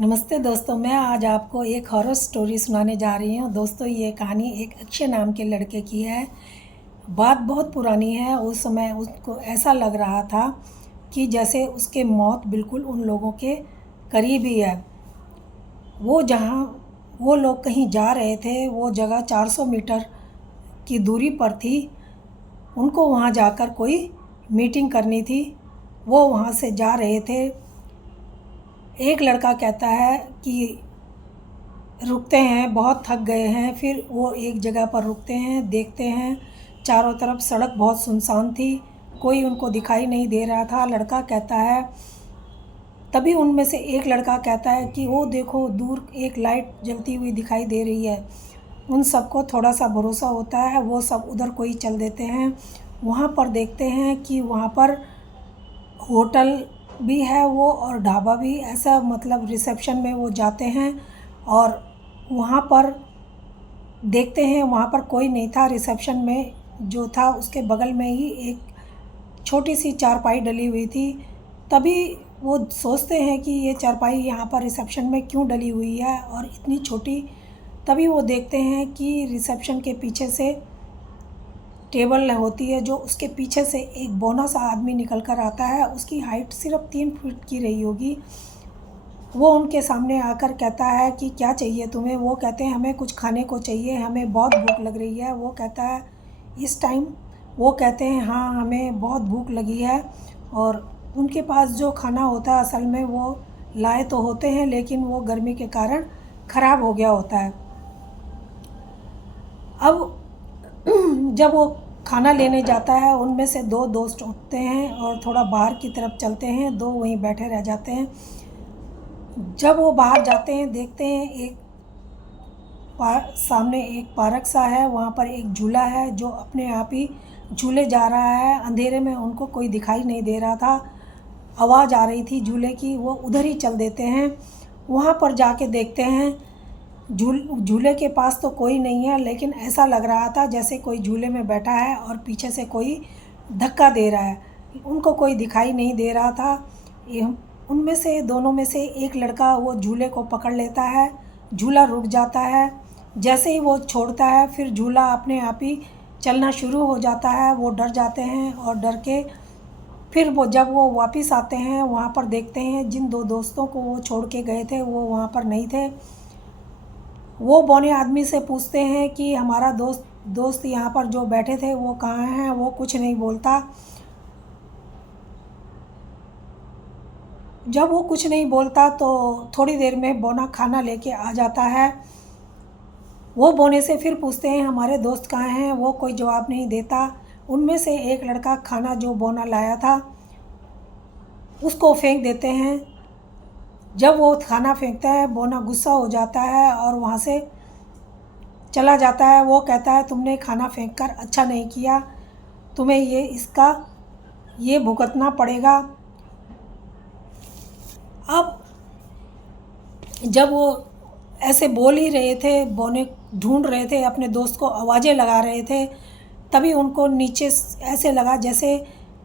नमस्ते दोस्तों, मैं आज आपको एक हॉरर स्टोरी सुनाने जा रही हूँ। दोस्तों, ये कहानी एक अक्षय नाम के लड़के की है। बात बहुत पुरानी है। उस समय उसको ऐसा लग रहा था कि जैसे उसके मौत बिल्कुल उन लोगों के करीब ही है। वो जहाँ वो लोग कहीं जा रहे थे, वो जगह 400 मीटर की दूरी पर थी। उनको वहाँ जाकर कोई मीटिंग करनी थी। वो वहाँ से जा रहे थे। एक लड़का कहता है कि रुकते हैं, बहुत थक गए हैं। फिर वो एक जगह पर रुकते हैं, देखते हैं चारों तरफ सड़क बहुत सुनसान थी, कोई उनको दिखाई नहीं दे रहा था। लड़का कहता है, तभी उनमें से एक लड़का कहता है कि वो देखो, दूर एक लाइट जलती हुई दिखाई दे रही है। उन सबको थोड़ा सा भरोसा होता है, वो सब उधर कोई चल देते हैं। वहाँ पर देखते हैं कि वहाँ पर होटल भी है वो, और ढाबा भी। ऐसा मतलब रिसेप्शन में वो जाते हैं और वहाँ पर देखते हैं, वहाँ पर कोई नहीं था। रिसेप्शन में जो था उसके बगल में ही एक छोटी सी चारपाई डली हुई थी। तभी वो सोचते हैं कि ये चारपाई यहाँ पर रिसेप्शन में क्यों डली हुई है और इतनी छोटी। तभी वो देखते हैं कि रिसेप्शन के पीछे से टेबल होती है, जो उसके पीछे से एक बौना सा आदमी निकल कर आता है। उसकी हाइट सिर्फ 3 फीट की रही होगी। वो उनके सामने आकर कहता है कि क्या चाहिए तुम्हें। वो कहते हैं हमें कुछ खाने को चाहिए, हमें बहुत भूख लग रही है। वो कहता है इस टाइम, वो कहते हैं हाँ हमें बहुत भूख लगी है। और उनके पास जो खाना होता है असल में वो लाए तो होते हैं, लेकिन वो गर्मी के कारण ख़राब हो गया होता है। अब जब वो खाना लेने जाता है, उनमें से दो दोस्त उठते हैं और थोड़ा बाहर की तरफ चलते हैं, दो वहीं बैठे रह जाते हैं। जब वो बाहर जाते हैं, देखते हैं एक सामने एक पार्क सा है। वहाँ पर एक झूला है जो अपने आप ही झूले जा रहा है। अंधेरे में उनको कोई दिखाई नहीं दे रहा था, आवाज़ आ रही थी झूले की। वो उधर ही चल देते हैं। वहाँ पर जाके देखते हैं झूले के पास तो कोई नहीं है, लेकिन ऐसा लग रहा था जैसे कोई झूले में बैठा है और पीछे से कोई धक्का दे रहा है। उनको कोई दिखाई नहीं दे रहा था। उनमें से दोनों में से एक लड़का वो झूले को पकड़ लेता है, झूला रुक जाता है। जैसे ही वो छोड़ता है, फिर झूला अपने आप ही चलना शुरू हो जाता है। वो डर जाते हैं और डर के फिर वो जब वो वापस आते हैं, वहाँ पर देखते हैं जिन दो दोस्तों को वो छोड़ के गए थे वो वहाँ पर नहीं थे। वो बौने आदमी से पूछते हैं कि हमारा दोस्त यहाँ पर जो बैठे थे वो कहाँ हैं। वो कुछ नहीं बोलता। जब वो कुछ नहीं बोलता तो थोड़ी देर में बौना खाना लेके आ जाता है। वो बौने से फिर पूछते हैं हमारे दोस्त कहाँ हैं। वो कोई जवाब नहीं देता। उनमें से एक लड़का खाना जो बौना लाया था उसको फेंक देते हैं। जब वो खाना फेंकता है, बौना गुस्सा हो जाता है और वहाँ से चला जाता है। वो कहता है तुमने खाना फेंक कर अच्छा नहीं किया, तुम्हें ये भुगतना पड़ेगा। अब जब वो ऐसे बोल ही रहे थे, बौने ढूंढ रहे थे अपने दोस्त को, आवाज़ें लगा रहे थे, तभी उनको नीचे ऐसे लगा जैसे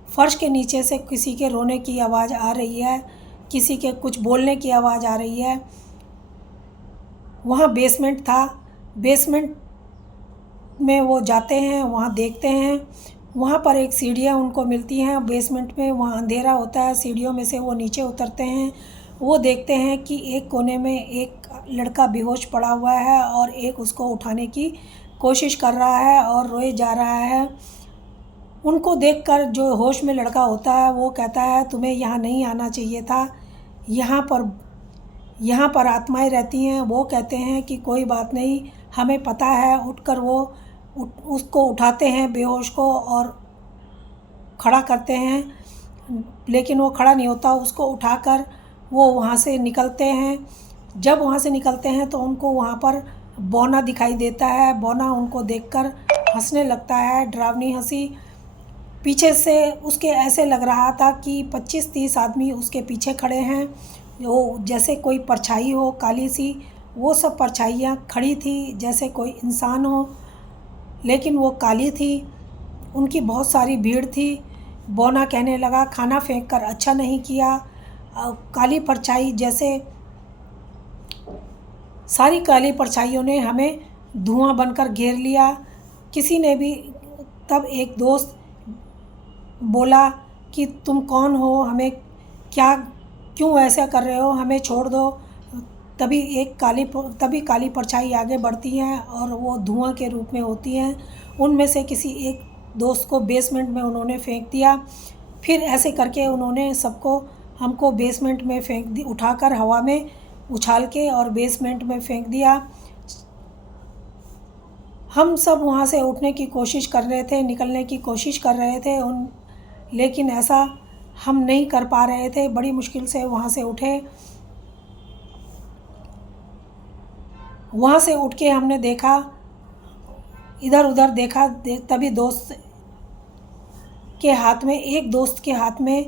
फर्श के नीचे से किसी के रोने की आवाज़ आ रही है, किसी के कुछ बोलने की आवाज़ आ रही है। वहाँ बेसमेंट था। बेसमेंट में वो जाते हैं, वहाँ देखते हैं। वहाँ पर एक सीढ़ियाँ उनको मिलती हैं बेसमेंट में। वहाँ अंधेरा होता है। सीढ़ियों में से वो नीचे उतरते हैं। वो देखते हैं कि एक कोने में एक लड़का बेहोश पड़ा हुआ है और एक उसको उठाने की कोशिश कर रहा है और रोए जा रहा है। उनको देखकर जो होश में लड़का होता है वो कहता है तुम्हें यहाँ नहीं आना चाहिए था, यहाँ पर आत्माएं रहती हैं। वो कहते हैं कि कोई बात नहीं, हमें पता है। उठकर वो उसको उठाते हैं बेहोश को और खड़ा करते हैं, लेकिन वो खड़ा नहीं होता। उसको उठाकर वो वहाँ से निकलते हैं। जब वहाँ से निकलते हैं तो उनको वहाँ पर बौना दिखाई देता है। बौना उनको देखकर हंसने लगता है, डरावनी हंसी। पीछे से उसके ऐसे लग रहा था कि 25-30 आदमी उसके पीछे खड़े हैं, वो जैसे कोई परछाई हो काली सी। वो सब परछाइयाँ खड़ी थी जैसे कोई इंसान हो, लेकिन वो काली थी। उनकी बहुत सारी भीड़ थी। बौना कहने लगा खाना फेंक कर अच्छा नहीं किया। काली परछाई जैसे सारी काली परछाइयों ने हमें धुआं बनकर घेर लिया। किसी ने भी तब एक दोस्त बोला कि तुम कौन हो, हमें क्या क्यों ऐसा कर रहे हो, हमें छोड़ दो। तभी काली परछाई आगे बढ़ती हैं और वो धुआं के रूप में होती हैं। उनमें से किसी एक दोस्त को बेसमेंट में उन्होंने फेंक दिया। फिर ऐसे करके उन्होंने हमको बेसमेंट में फेंक दी, उठाकर हवा में उछाल के और बेसमेंट में फेंक दिया। हम सब वहाँ से उठने की कोशिश कर रहे थे, निकलने की कोशिश कर रहे थे लेकिन ऐसा हम नहीं कर पा रहे थे। बड़ी मुश्किल से वहाँ से उठे। वहाँ से उठ के हमने देखा, इधर उधर देखा, तभी एक दोस्त के हाथ में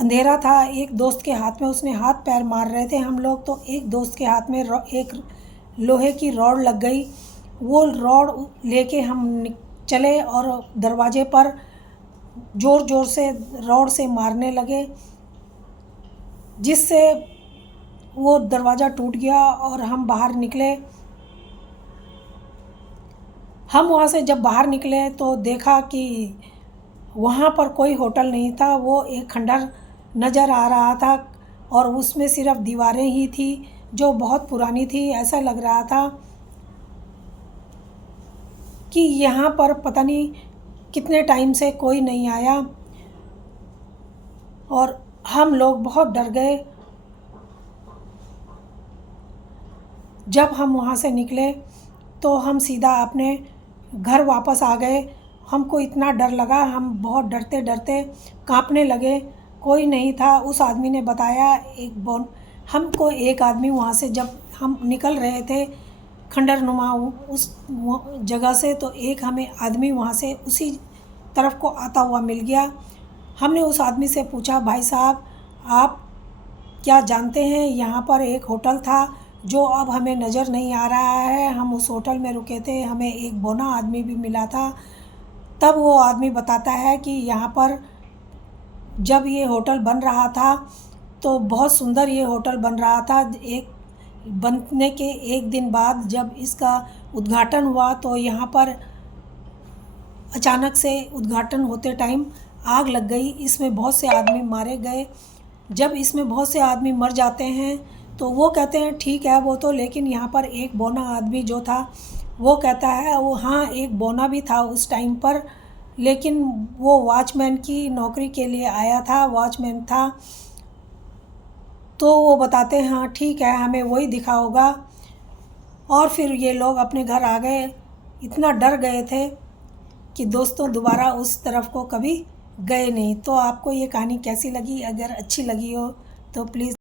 अंधेरा था। एक दोस्त के हाथ में उसने हाथ पैर मार रहे थे हम लोग, तो एक दोस्त के हाथ में एक लोहे की रॉड लग गई। वो रॉड लेके हम चले और दरवाजे पर ज़ोर ज़ोर से रॉड से मारने लगे, जिससे वो दरवाज़ा टूट गया और हम बाहर निकले। हम वहाँ से जब बाहर निकले तो देखा कि वहाँ पर कोई होटल नहीं था, वो एक खंडर नज़र आ रहा था और उसमें सिर्फ दीवारें ही थी जो बहुत पुरानी थी। ऐसा लग रहा था कि यहाँ पर पता नहीं कितने टाइम से कोई नहीं आया और हम लोग बहुत डर गए। जब हम वहाँ से निकले तो हम सीधा अपने घर वापस आ गए। हमको इतना डर लगा, हम बहुत डरते डरते कांपने लगे। कोई नहीं था। उस आदमी ने बताया हमको एक आदमी वहाँ से, जब हम निकल रहे थे खंडरनुमा उस जगह से, तो एक हमें आदमी वहाँ से उसी तरफ को आता हुआ मिल गया। हमने उस आदमी से पूछा, भाई साहब आप क्या जानते हैं यहाँ पर एक होटल था जो अब हमें नज़र नहीं आ रहा है, हम उस होटल में रुके थे, हमें एक बौना आदमी भी मिला था। तब वो आदमी बताता है कि यहाँ पर जब ये होटल बन रहा था तो बहुत सुंदर ये होटल बन रहा था। एक बनने के एक दिन बाद जब इसका उद्घाटन हुआ तो यहाँ पर अचानक से उद्घाटन होते टाइम आग लग गई। इसमें बहुत से आदमी मारे गए। जब इसमें बहुत से आदमी मर जाते हैं तो वो कहते हैं ठीक है वो तो, लेकिन यहाँ पर एक बौना आदमी जो था वो कहता है वो हाँ एक बौना भी था उस टाइम पर, लेकिन वो वॉचमैन की नौकरी के लिए आया था, वॉचमैन था। तो वो बताते हैं हाँ ठीक है हमें वही दिखा होगा। और फिर ये लोग अपने घर आ गए। इतना डर गए थे कि दोस्तों दोबारा उस तरफ को कभी गए नहीं। तो आपको ये कहानी कैसी लगी? अगर अच्छी लगी हो तो प्लीज़